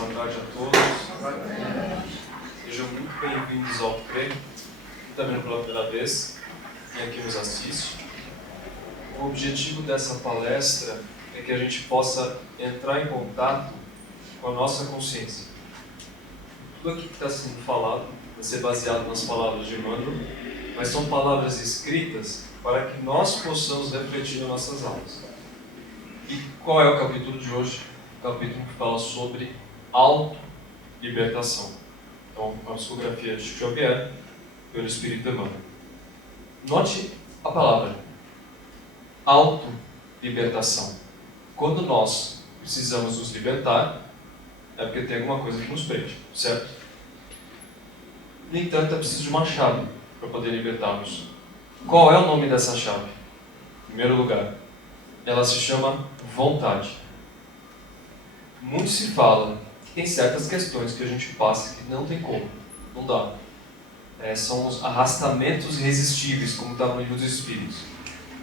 Boa tarde a todos. Sejam muito bem-vindos ao CRE, também pela primeira vez, quem aqui nos assiste. O objetivo dessa palestra é que a gente possa entrar em contato com a nossa consciência. Tudo aqui que está sendo falado vai ser baseado nas palavras de Emmanuel, mas são palavras escritas para que nós possamos refletir nas nossas aulas. E qual é o capítulo de hoje? O capítulo que fala sobre auto-libertação. Então, a psicografia de Chico Xavier, pelo Espírito Emmanuel. Note a palavra auto-libertação. Quando nós precisamos nos libertar, é porque tem alguma coisa que nos prende, certo? No entanto, é preciso de uma chave para poder libertar-nos. Qual é o nome dessa chave? Em primeiro lugar, ela se chama vontade. Muito se fala que tem certas questões que a gente passa que não tem como, não dá. São os arrastamentos irresistíveis, como está no Livro dos Espíritos.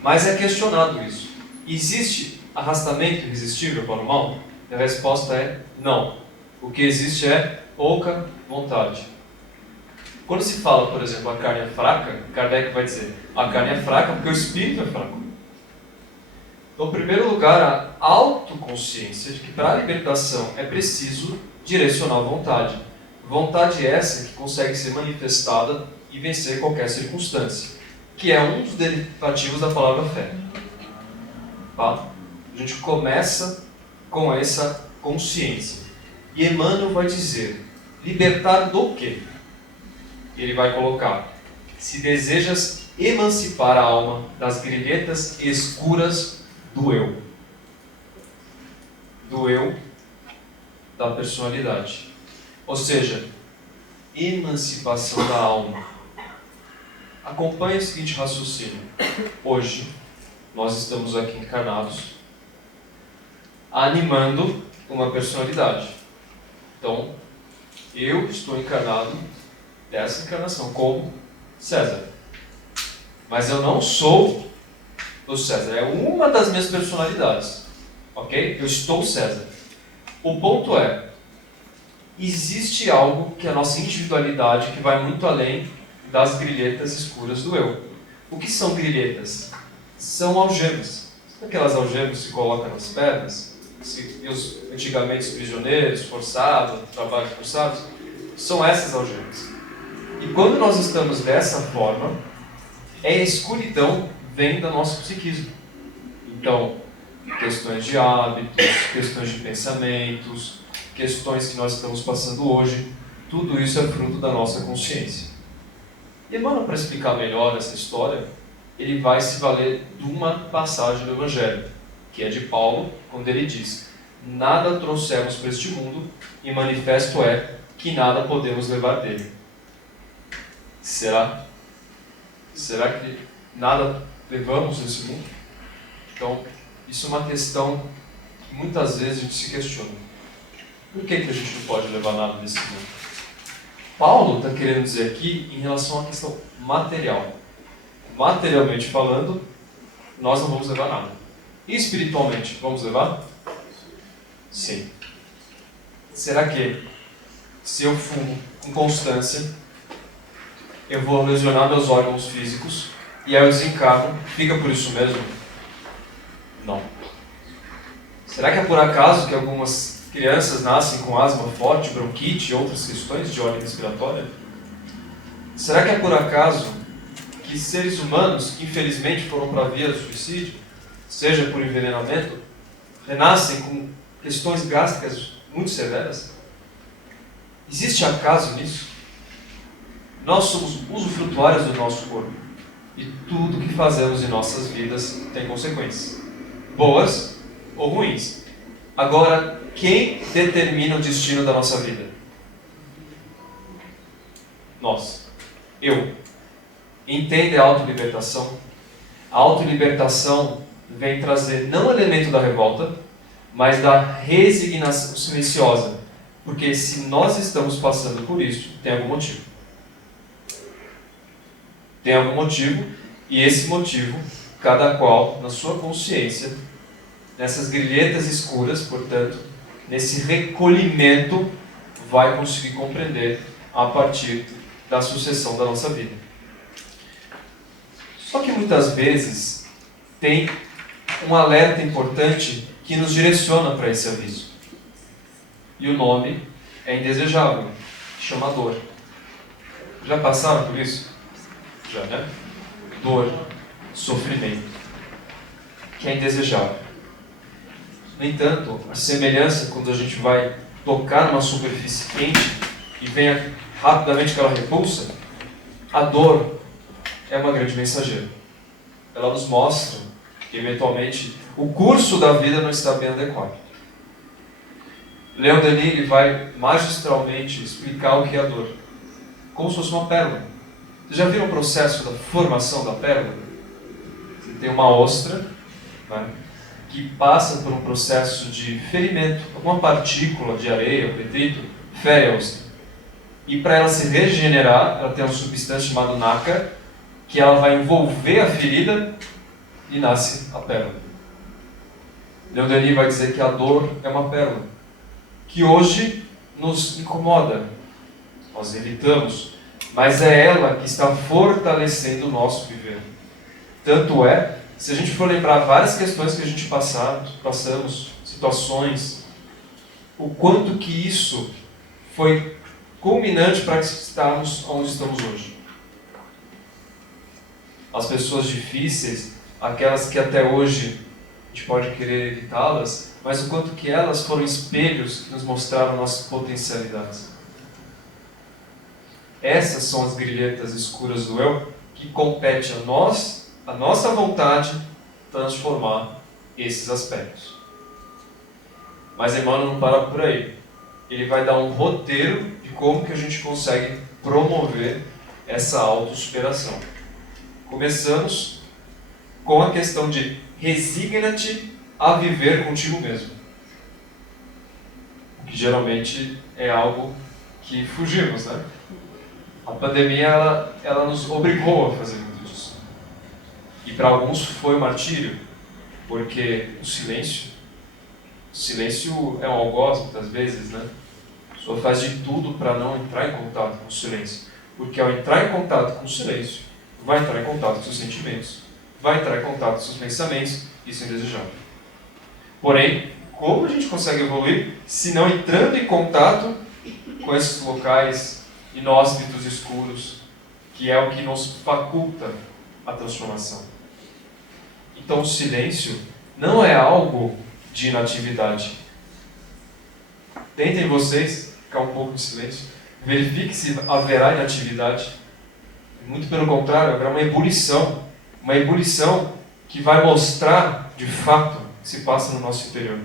Mas é questionado isso. Existe arrastamento irresistível para o mal? E a resposta é não. O que existe é pouca vontade. Quando se fala, por exemplo, a carne é fraca, Kardec vai dizer, a carne é fraca porque o espírito é fraco. Então, em primeiro lugar, a autoconsciência de que para a libertação é preciso direcionar a vontade. Vontade essa que consegue ser manifestada e vencer qualquer circunstância, que é um dos derivativos da palavra fé. Tá? A gente começa com essa consciência. E Emmanuel vai dizer, libertar do quê? Ele vai colocar, se desejas emancipar a alma das grilhetas escuras do eu. Do eu da personalidade. Ou seja, emancipação da alma. Acompanhe o seguinte raciocínio. Hoje, nós estamos aqui encarnados, animando uma personalidade. Então, eu estou encarnado dessa encarnação, como César. Mas eu não sou o César, é uma das minhas personalidades. Ok? Eu estou César. O ponto é, existe algo que é a nossa individualidade que vai muito além das grilhetas escuras do eu. O que são grilhetas? São algemas. Sabe aquelas algemas que se colocam nas pernas? Antigamente os prisioneiros forçados, trabalhos forçados? São essas algemas. E quando nós estamos dessa forma, a escuridão vem do nosso psiquismo. Então, questões de hábitos, questões de pensamentos, questões que nós estamos passando hoje, tudo isso é fruto da nossa consciência. E Emmanuel, para explicar melhor essa história, ele vai se valer de uma passagem do Evangelho, que é de Paulo, quando ele diz, nada trouxemos para este mundo, e manifesto é que nada podemos levar dele. Será? Será que nada levamos desse mundo? Então, isso é uma questão que muitas vezes a gente se questiona. Por que a gente não pode levar nada desse mundo? Paulo está querendo dizer aqui em relação à questão material. Materialmente falando, nós não vamos levar nada. E espiritualmente, vamos levar? Sim. Será que, se eu fumo com constância, eu vou lesionar meus órgãos físicos e aí eu desencarno, fica por isso mesmo? Não. Será que é por acaso que algumas crianças nascem com asma forte, bronquite e outras questões de ordem respiratória? Será que é por acaso que seres humanos que infelizmente foram para a via do suicídio, seja por envenenamento, renascem com questões gástricas muito severas? Existe acaso nisso? Nós somos usufrutuários do nosso corpo. E tudo que fazemos em nossas vidas tem consequências. Boas ou ruins. Agora, quem determina o destino da nossa vida? Nós. Eu. Entende a autolibertação? A autolibertação vem trazer não o elemento da revolta, mas da resignação silenciosa. Porque se nós estamos passando por isso, tem algum motivo. Tem algum motivo, e esse motivo, cada qual, na sua consciência, nessas grilhetas escuras, portanto, nesse recolhimento, vai conseguir compreender a partir da sucessão da nossa vida. Só que muitas vezes tem um alerta importante que nos direciona para esse aviso. E o nome é indesejável, chama dor. Já passaram por isso? Já, né? Dor, sofrimento, que é indesejável. No entanto, a semelhança, quando a gente vai tocar numa superfície quente e vem rapidamente aquela repulsa, a dor é uma grande mensageira. Ela nos mostra que, eventualmente, o curso da vida não está bem adequado. Leon Denis ele vai magistralmente explicar o que é a dor, como se fosse uma pérola. Vocês já viram o processo da formação da pérola? Você tem uma ostra, né, que passa por um processo de ferimento. Alguma partícula de areia ou detrito fere a ostra. E para ela se regenerar, ela tem uma substância chamada nácar, que ela vai envolver a ferida e nasce a pérola. Leon Denis vai dizer que a dor é uma pérola, que hoje nos incomoda, nós evitamos, mas é ela que está fortalecendo o nosso viver. Tanto é, se a gente for lembrar várias questões que a gente passamos, situações, o quanto que isso foi culminante para estarmos onde estamos hoje. As pessoas difíceis, aquelas que até hoje a gente pode querer evitá-las, mas o quanto que elas foram espelhos que nos mostraram nossas potencialidades. Essas são as grilhetas escuras do eu, que compete a nós, a nossa vontade, transformar esses aspectos. Mas Emmanuel não para por aí. Ele vai dar um roteiro de como que a gente consegue promover essa autossuperação. Começamos com a questão de resigna-te a viver contigo mesmo. Que geralmente é algo que fugimos, né? A pandemia, ela nos obrigou a fazer muito disso. E para alguns foi um martírio, porque o silêncio é um algoz muitas vezes, né? A pessoa faz de tudo para não entrar em contato com o silêncio. Porque ao entrar em contato com o silêncio, vai entrar em contato com seus sentimentos, vai entrar em contato com seus pensamentos, isso é indesejável. Porém, como a gente consegue evoluir se não entrando em contato com esses locais inóspitos, escuros, que é o que nos faculta a transformação? Então, o silêncio não é algo de inatividade. Tentem vocês ficar um pouco em silêncio, verifique se haverá inatividade. Muito pelo contrário, haverá uma ebulição que vai mostrar, de fato, o que se passa no nosso interior.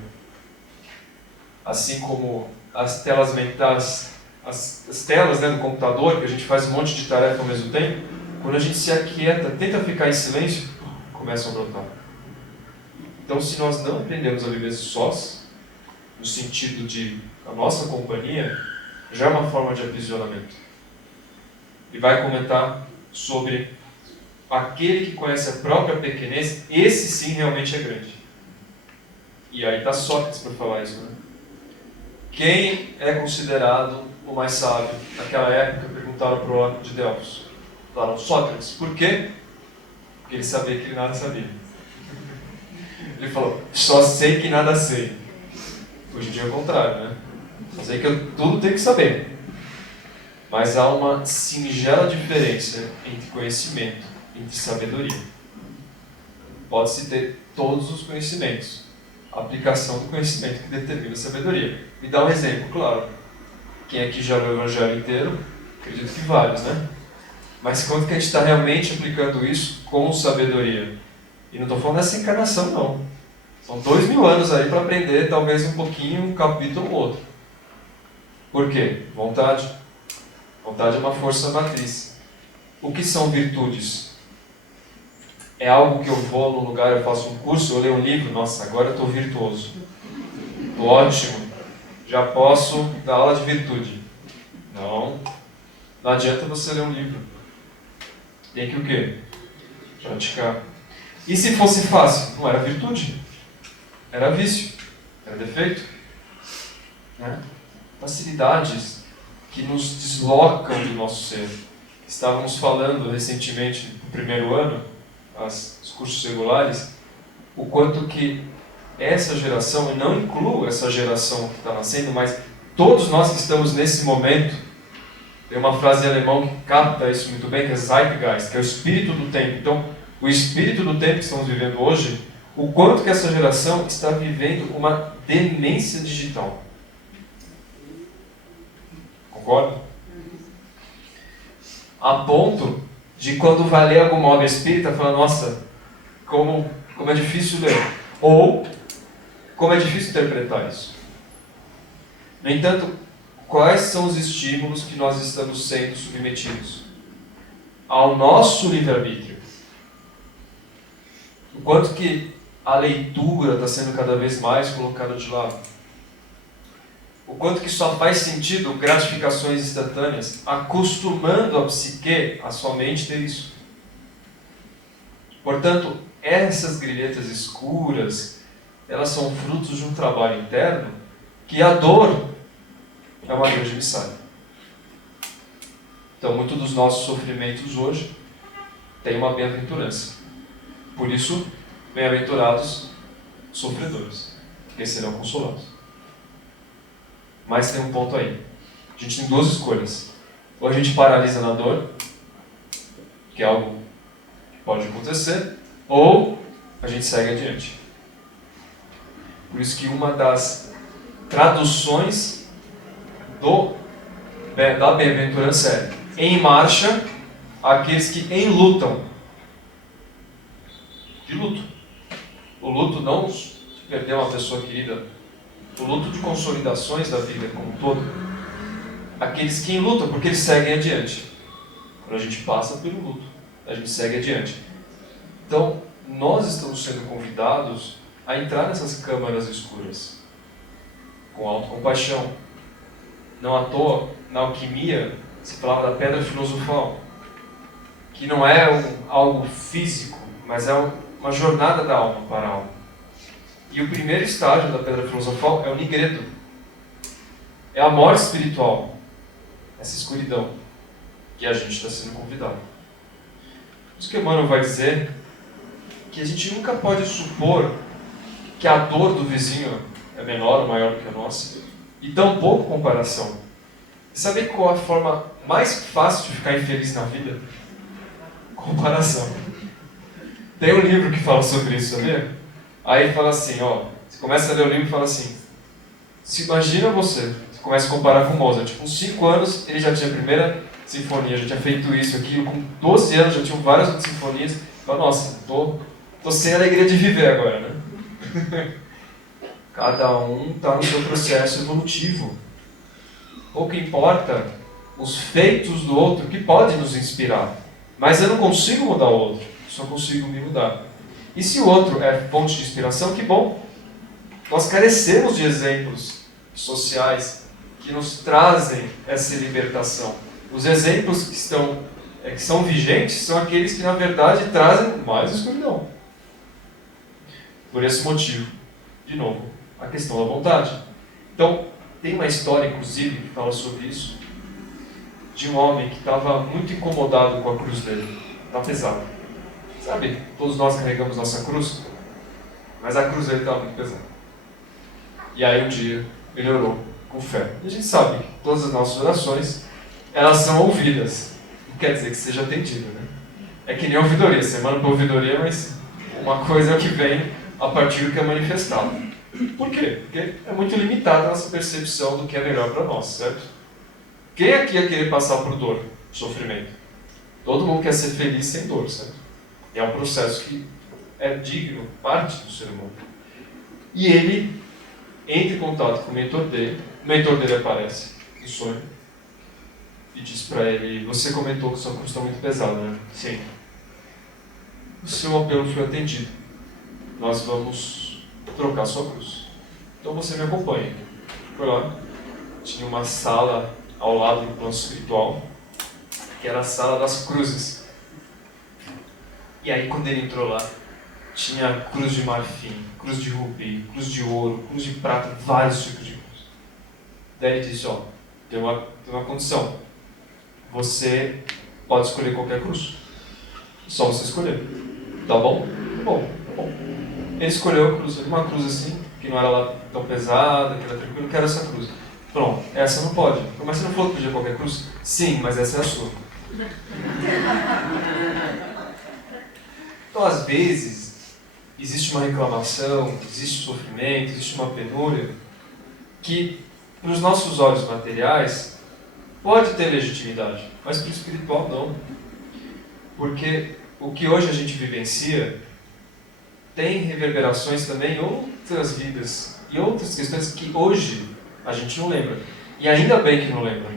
Assim como as telas mentais, as telas, né, do computador, que a gente faz um monte de tarefa ao mesmo tempo, quando a gente se aquieta, tenta ficar em silêncio, começam a brotar. Então, se nós não aprendemos a viver sós, no sentido de a nossa companhia, já é uma forma de aprisionamento. E vai comentar sobre aquele que conhece a própria pequenez, esse sim realmente é grande. E aí está Sócrates para falar isso, né? Quem é considerado o mais sábio? Naquela época perguntaram para o oráculo de Delfos. Falaram, Sócrates, por quê? Porque ele sabia que ele nada sabia. Ele falou, só sei que nada sei. Hoje em dia é o contrário, né? Só sei que eu tudo tenho que saber. Mas há uma singela diferença entre conhecimento, entre sabedoria. Pode-se ter todos os conhecimentos. A aplicação do conhecimento que determina a sabedoria. Me dá um exemplo, claro. Quem aqui já leu o Evangelho inteiro? Acredito que vários, né? Mas quanto que a gente está realmente aplicando isso com sabedoria? E não estou falando dessa encarnação, não. São 2000 anos aí para aprender, talvez um pouquinho, um capítulo ou outro. Por quê? Vontade. Vontade é uma força matriz. O que são virtudes? É algo que eu vou num lugar, eu faço um curso, eu leio um livro, nossa, agora eu estou virtuoso. Estou ótimo. Já posso dar aula de virtude. Não. Não adianta você ler um livro. Tem que o quê? Praticar. E se fosse fácil? Não era virtude. Era vício. Era defeito. né? Facilidades que nos deslocam do nosso ser. Estávamos falando recentemente, no primeiro ano, os cursos regulares, o quanto que essa geração, e não incluo essa geração que está nascendo, mas todos nós que estamos nesse momento, tem uma frase em alemão que capta isso muito bem, que é Zeitgeist, que é o espírito do tempo. Então, o espírito do tempo que estamos vivendo hoje, o quanto que essa geração está vivendo uma demência digital. Concorda? A ponto de quando vai ler alguma obra espírita, falar, nossa, como é difícil ler. Ou, como é difícil interpretar isso. No entanto, quais são os estímulos que nós estamos sendo submetidos? Ao nosso livre-arbítrio. O quanto que a leitura está sendo cada vez mais colocada de lado. O quanto que só faz sentido gratificações instantâneas, acostumando a psique a somente ter isso. Portanto, essas grilhetas escuras, elas são frutos de um trabalho interno que a dor é uma grande emissária. Então, muitos dos nossos sofrimentos hoje têm uma bem-aventurança. Por isso, bem-aventurados sofredores, porque serão consolados. Mas tem um ponto aí. A gente tem duas escolhas. Ou a gente paralisa na dor, que é algo que pode acontecer, ou a gente segue adiante. Por isso que uma das traduções da bem-aventurança é: em marcha, aqueles que enlutam. De luto. O luto não de perder uma pessoa querida, o luto de consolidações da vida como um todo. Aqueles que enlutam, porque eles seguem adiante. Quando a gente passa pelo luto, a gente segue adiante. Então, nós estamos sendo convidados a entrar nessas câmaras escuras, com autocompaixão. Não à toa, na alquimia, se falava da pedra filosofal, que não é algo físico, mas é uma jornada da alma para a alma. E o primeiro estágio da pedra filosofal é o nigredo. É a morte espiritual, essa escuridão, que a gente está sendo convidado. Por isso que Emmanuel vai dizer que a gente nunca pode supor que a dor do vizinho é menor ou maior que a nossa, e tampouco comparação. E sabe qual a forma mais fácil de ficar infeliz na vida? Comparação. Tem um livro que fala sobre isso, sabia? Aí fala assim, você começa a ler o livro e fala assim, se imagina você começa a comparar com Mozart, com 5 anos ele já tinha a primeira sinfonia, já tinha feito isso, aquilo, com 12 anos já tinha várias outras sinfonias, fala, nossa, tô sem alegria de viver agora, né? Cada um está no seu processo evolutivo. Pouco importa os feitos do outro, que podem nos inspirar, mas eu não consigo mudar o outro, só consigo me mudar. E se o outro é fonte de inspiração, que bom! Nós carecemos de exemplos sociais que nos trazem essa libertação. Os exemplos que são vigentes são aqueles que, na verdade, trazem mais escuridão. Por esse motivo, de novo, a questão da vontade. Então, tem uma história, inclusive, que fala sobre isso, de um homem que estava muito incomodado com a cruz dele. Estava pesado. Sabe, todos nós carregamos nossa cruz, mas a cruz dele estava muito pesada. E aí um dia ele orou com fé. E a gente sabe que todas as nossas orações, elas são ouvidas. Não quer dizer que seja atendida, né? É que nem ouvidoria. Você manda para ouvidoria, mas uma coisa é o que vem a partir do que é manifestado. Por quê? Porque é muito limitada a nossa percepção do que é melhor para nós, certo? Quem aqui ia querer passar por dor, sofrimento? Todo mundo quer ser feliz sem dor, certo? É um processo que é digno, parte do ser humano. E ele entra em contato com o mentor dele aparece em sonho e diz para ele, você comentou que sua cruz está muito pesada, né? Sim. O seu apelo foi atendido. Nós vamos trocar sua cruz. Então você me acompanha. Foi lá, tinha uma sala ao lado do plano espiritual, que era a sala das cruzes. E aí quando ele entrou lá, tinha cruz de marfim, cruz de rubi, cruz de ouro, cruz de prata, vários tipos de cruz. Daí ele disse, ó, tem uma condição. Você pode escolher qualquer cruz. Só você escolher. Tá bom? Tá bom, tá bom. Ele escolheu a cruz, uma cruz assim, que não era lá tão pesada, que era tranquilo, que era essa cruz. Pronto, essa não pode. Mas você não falou que podia qualquer cruz? Sim, mas essa é a sua. Então, às vezes, existe uma reclamação, existe sofrimento, existe uma penúria, que, para os nossos olhos materiais, pode ter legitimidade, mas para o espiritual não. Porque o que hoje a gente vivencia tem reverberações também em outras vidas e outras questões que hoje a gente não lembra. E ainda bem que não lembra.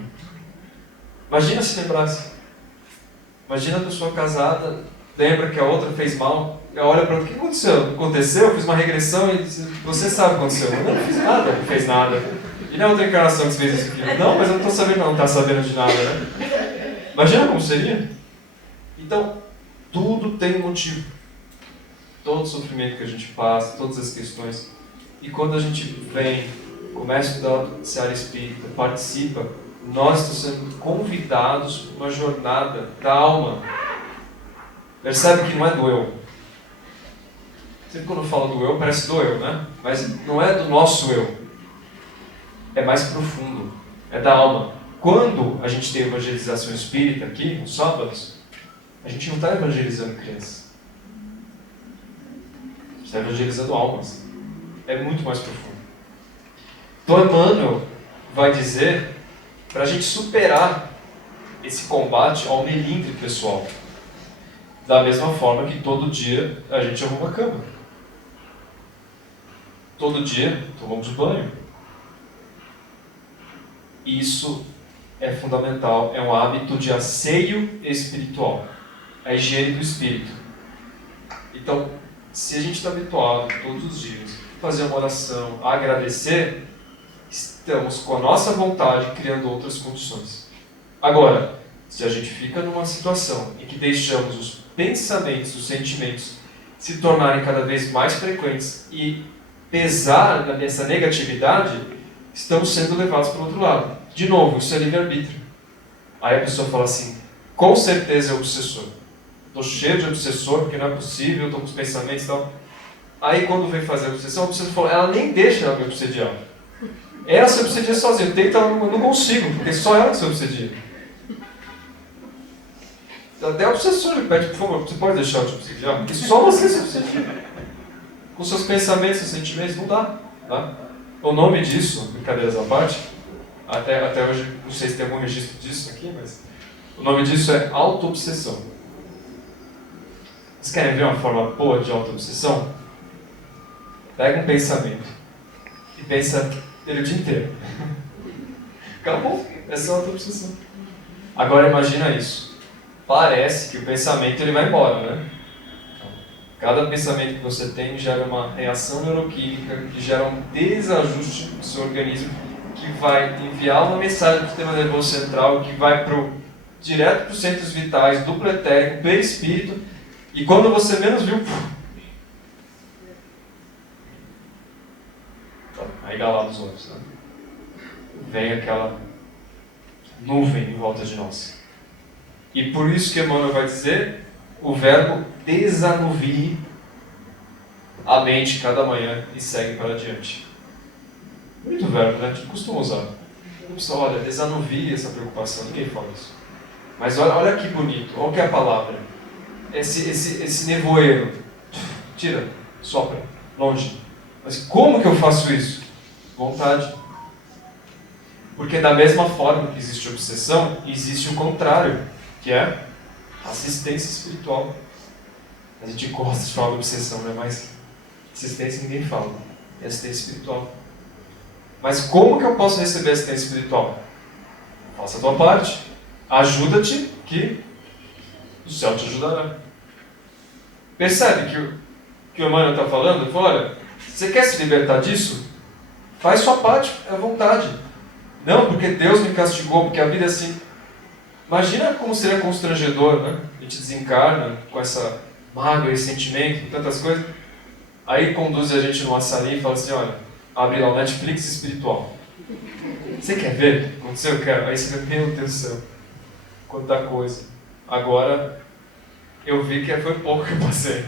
Imagina se lembrasse. Imagina a pessoa casada, lembra que a outra fez mal, e olha para o que aconteceu. Aconteceu, eu fiz uma regressão e disse, você sabe o que aconteceu. Eu não fiz nada, não fez nada. E na outra encarnação que você fez isso aqui? Não, mas eu não estou sabendo, não está sabendo de nada, né? Imagina como seria. Então, tudo tem um motivo. Todo o sofrimento que a gente passa, todas as questões. E quando a gente vem, começa a estudar a seara espírita, participa, nós estamos sendo convidados para uma jornada da alma. Percebe que não é do eu. Sempre quando eu falo do eu, parece do eu, né? Mas não é do nosso eu. É mais profundo. É da alma. Quando a gente tem evangelização espírita aqui, nos sábados, a gente não está evangelizando crianças. A gente está evangelizando almas. É muito mais profundo. Então Emmanuel vai dizer para a gente superar esse combate ao melindre pessoal. Da mesma forma que todo dia a gente arruma a cama. Todo dia tomamos banho. Isso é fundamental, é um hábito de asseio espiritual. A higiene do espírito. Então, se a gente está habituado todos os dias a fazer uma oração, a agradecer, estamos com a nossa vontade criando outras condições. Agora, se a gente fica numa situação em que deixamos os pensamentos, os sentimentos se tornarem cada vez mais frequentes e pesar nessa negatividade, estamos sendo levados para o outro lado. De novo, isso é livre-arbítrio. Aí a pessoa fala assim, com certeza é obsessor. Estou cheio de obsessor, porque não é possível, estou com os pensamentos e tal. Aí quando vem fazer a obsessão, o obsessor fala, ela nem deixa ela me obsediar. Ela se obsedia sozinha, eu não consigo, porque só ela que se obsedia. Até o obsessor lhe pede, por favor, você pode deixar eu te obsediar? Porque só você se obsedia. Com seus pensamentos, seus sentimentos, não dá. Tá? O nome disso, brincadeiras à parte, até hoje, não sei se tem algum registro disso aqui, mas o nome disso é auto-obsessão. Vocês querem ver uma forma boa de auto-obsessão? Pega um pensamento e pensa ele o dia inteiro. Acabou, essa é a auto-obsessão. Agora imagina isso. Parece que o pensamento ele vai embora, né? Cada pensamento que você tem gera uma reação neuroquímica, que gera um desajuste no seu organismo, que vai enviar uma mensagem para o sistema nervoso central, que vai direto para os centros vitais, duplo etérico, perispírito, e quando você menos viu, aí galado os olhos, né? Vem aquela nuvem em volta de nós. E por isso que Emmanuel vai dizer o verbo desanuvie a mente cada manhã e segue para adiante. Muito verbo, né? A gente costuma usar. Não precisa, olha, desanuvie essa preocupação, ninguém fala isso. Mas olha que bonito, olha que é a palavra. Esse nevoeiro, tira, sopra, longe. Mas como que eu faço isso? Vontade. Porque da mesma forma que existe obsessão, existe o contrário, que é assistência espiritual. A gente gosta de falar de obsessão, né? Mas assistência ninguém fala. É assistência espiritual. Mas como que eu posso receber assistência espiritual? Faça a tua parte. Ajuda-te que o céu te ajudará. Percebe que o Emmanuel está falando? Ele fala, olha, você quer se libertar disso? Faz sua parte, à vontade. Não, porque Deus me castigou, porque a vida é assim. Imagina como seria constrangedor, né? A gente desencarna com essa mágoa, esse sentimento, tantas coisas. Aí conduz a gente numa salinha e fala assim, olha, abre lá o Netflix espiritual. Você quer ver? Aconteceu, eu quero. Aí você vê, meu Deus do céu, quanta coisa. Agora, eu vi que foi pouco que eu passei.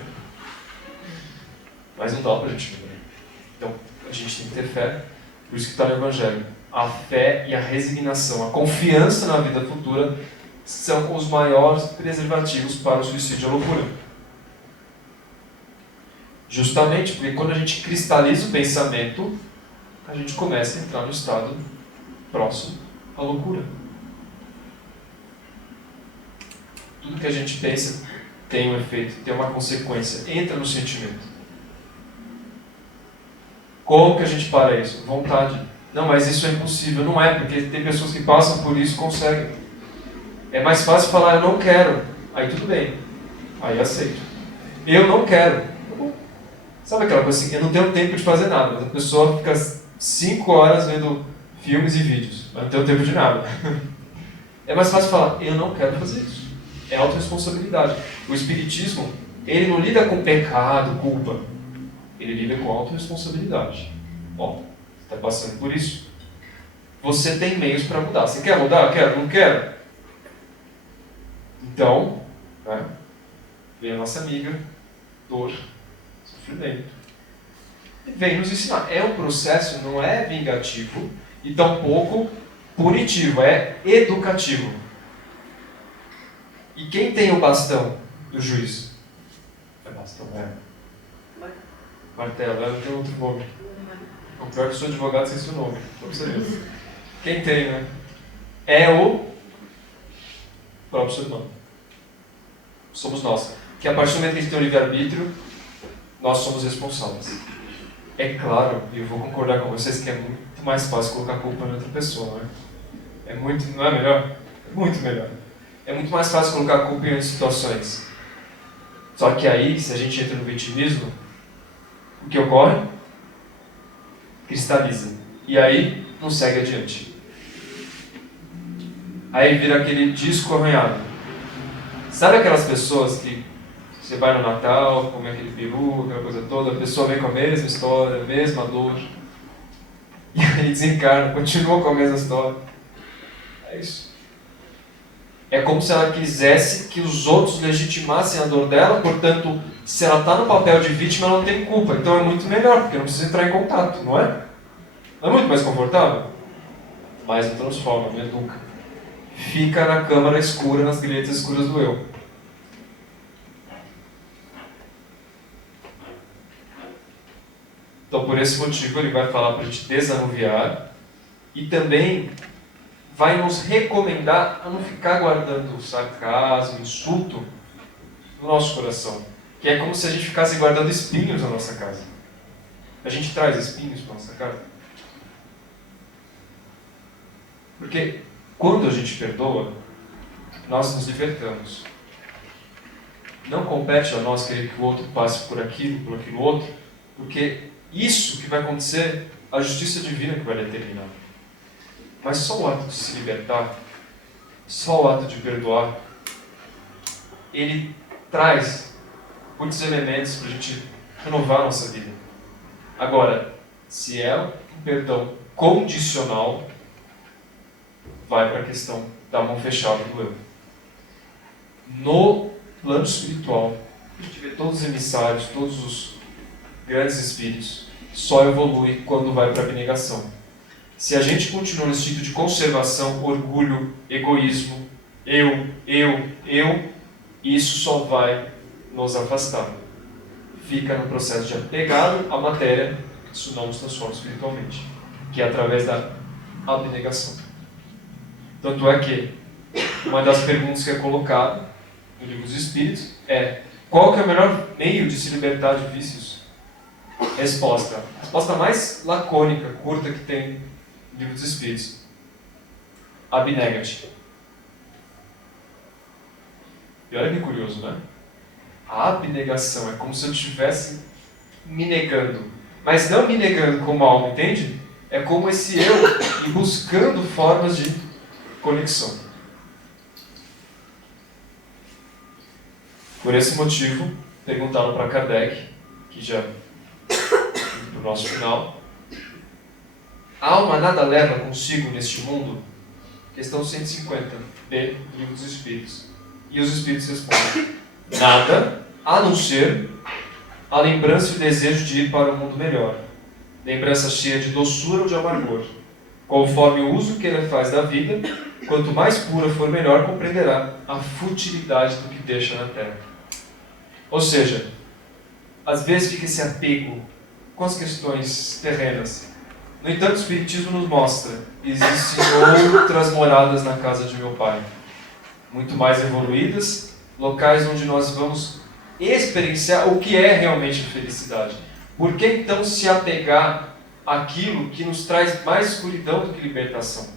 Mas não dá pra gente ver. Então, a gente tem que ter fé. Por isso que está no Evangelho. A fé e a resignação, a confiança na vida futura são os maiores preservativos para o suicídio e a loucura. Justamente porque quando a gente cristaliza o pensamento, a gente começa a entrar no estado próximo à loucura. Tudo que a gente pensa tem um efeito, tem uma consequência, entra no sentimento. Como que a gente para isso? Vontade. Não, mas isso é impossível. Não é, porque tem pessoas que passam por isso e conseguem. É mais fácil falar, eu não quero. Aí tudo bem. Aí aceito. Eu não quero. Sabe aquela coisa assim, eu não tenho tempo de fazer nada. Mas a pessoa fica 5 horas vendo filmes e vídeos. Mas não tenho tempo de nada. É mais fácil falar, eu não quero fazer isso. É autorresponsabilidade. O Espiritismo, ele não lida com pecado, culpa. Ele lida com autorresponsabilidade. Ó, você está passando por isso. Você tem meios para mudar. Você quer mudar? Quero? Não quero? Então, né, vem a nossa amiga, dor, sofrimento. E vem nos ensinar. É um processo, não é vingativo e tampouco punitivo, é educativo. E quem tem o bastão do juiz? É bastão, é. Martelo, ela tem outro nome. O pior é que eu sou advogado sem seu nome. Estou observando. Quem tem, né? É o próprio ser humano. Somos nós. Que a partir do momento que a gente tem o livre-arbítrio, nós somos responsáveis. É claro, e eu vou concordar com vocês, que é muito mais fácil colocar a culpa em outra pessoa, né? É muito, não é melhor? É muito melhor. É muito mais fácil colocar a culpa em outras situações. Só que aí, se a gente entra no vitimismo, o que ocorre? Cristaliza. E aí, não segue adiante. Aí vira aquele disco arranhado. Sabe aquelas pessoas que você vai no Natal, come aquele peru, aquela coisa toda, a pessoa vem com a mesma história, a mesma dor, e aí desencarna, continua com a mesma história. É isso. É como se ela quisesse que os outros legitimassem a dor dela, portanto, se ela está no papel de vítima, ela não tem culpa. Então é muito melhor, porque não precisa entrar em contato, não é? Não é muito mais confortável? Mas não transforma, não educa. Fica na câmara escura, nas grilhetas escuras do eu. Então, por esse motivo, ele vai falar para a gente desanuviar e também vai nos recomendar a não ficar guardando sarcasmo, insulto no nosso coração. Que é como se a gente ficasse guardando espinhos na nossa casa. A gente traz espinhos para a nossa casa. Porque quando a gente perdoa, nós nos libertamos. Não compete a nós querer que o outro passe por aquilo outro, porque isso que vai acontecer, a justiça divina que vai determinar. Mas só o ato de se libertar, só o ato de perdoar, ele traz muitos elementos para a gente renovar a nossa vida. Agora, se é um perdão condicional, vai para a questão da mão fechada do eu. No plano espiritual, a gente vê todos os emissários, todos os grandes espíritos, só evolui quando vai para a abnegação. Se a gente continua no instinto de conservação, orgulho, egoísmo, eu, isso só vai nos afastar. Fica no processo de apegado à matéria, isso não nos transforma espiritualmente, que é através da abnegação. Tanto é que uma das perguntas que é colocada no Livro dos Espíritos é: qual que é o melhor meio de se libertar de vícios? Resposta. A resposta mais lacônica, curta que tem no Livro dos Espíritos: abnega-te. E olha que curioso, né? A abnegação é como se eu estivesse me negando. Mas não me negando como alma, entende? É como esse eu ir buscando formas de conexão. Por esse motivo, perguntaram para Kardec, que já no nosso final, A alma nada leva consigo neste mundo? Questão 150b, Livro dos Espíritos. E os Espíritos respondem: nada, a não ser a lembrança e o desejo de ir para um mundo melhor. Lembrança cheia de doçura ou de amargor. Conforme o uso que ele faz da vida, quanto mais pura for melhor, compreenderá a futilidade do que deixa na terra. Ou seja, às vezes fica esse apego com as questões terrenas. No entanto, o Espiritismo nos mostra que existem outras moradas na casa de meu Pai, muito mais evoluídas, locais onde nós vamos experienciar o que é realmente felicidade. Por que então se apegar àquilo que nos traz mais escuridão do que libertação?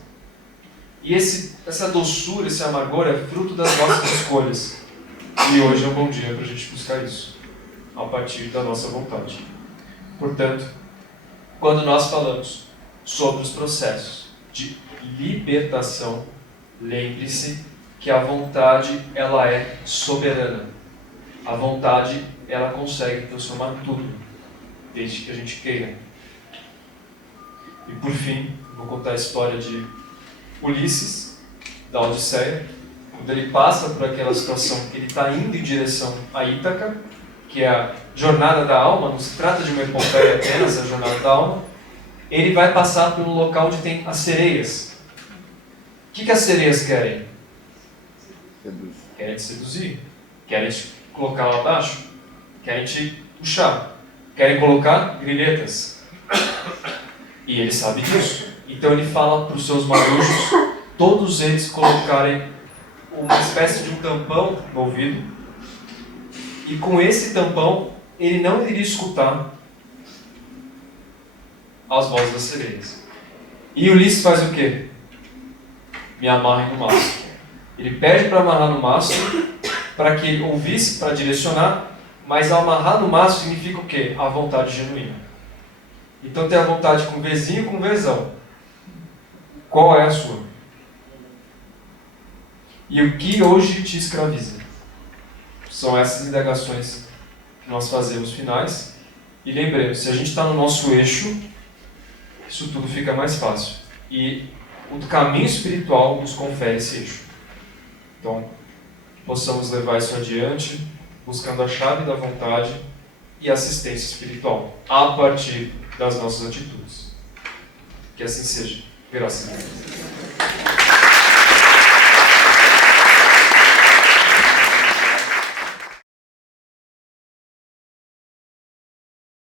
E essa doçura, esse amargor é fruto das nossas escolhas. E hoje é um bom dia para a gente buscar isso, a partir da nossa vontade. Portanto, quando nós falamos sobre os processos de libertação, lembre-se que a vontade ela é soberana. A vontade ela consegue transformar tudo, desde que a gente queira. E por fim, vou contar a história de Ulisses, da Odisseia, quando ele passa por aquela situação que ele está indo em direção a Ítaca, que é a jornada da alma, não se trata de uma epopeia apenas, a jornada da alma. Ele vai passar por um local onde tem as sereias. O que as sereias querem? Querem te seduzir, querem te colocar lá abaixo, querem te puxar, querem colocar grilhetas. E ele sabe disso. Então ele fala para os seus marujos, todos eles colocarem uma espécie de um tampão no ouvido. E com esse tampão, ele não iria escutar as vozes das sereias. E Ulisses faz o quê? Me amarre no mastro. Ele pede para amarrar no mastro, para que ele ouvisse, para direcionar, mas ao amarrar no mastro significa o quê? A vontade genuína. Então tem a vontade com Vzinho e com Vzão. Qual é a sua? E o que hoje te escraviza? São essas indagações que nós fazemos finais. E lembremos, se a gente está no nosso eixo, isso tudo fica mais fácil. E o caminho espiritual nos confere esse eixo. Então, possamos levar isso adiante, buscando a chave da vontade e assistência espiritual, a partir das nossas atitudes. Que assim seja. Graças a Deus.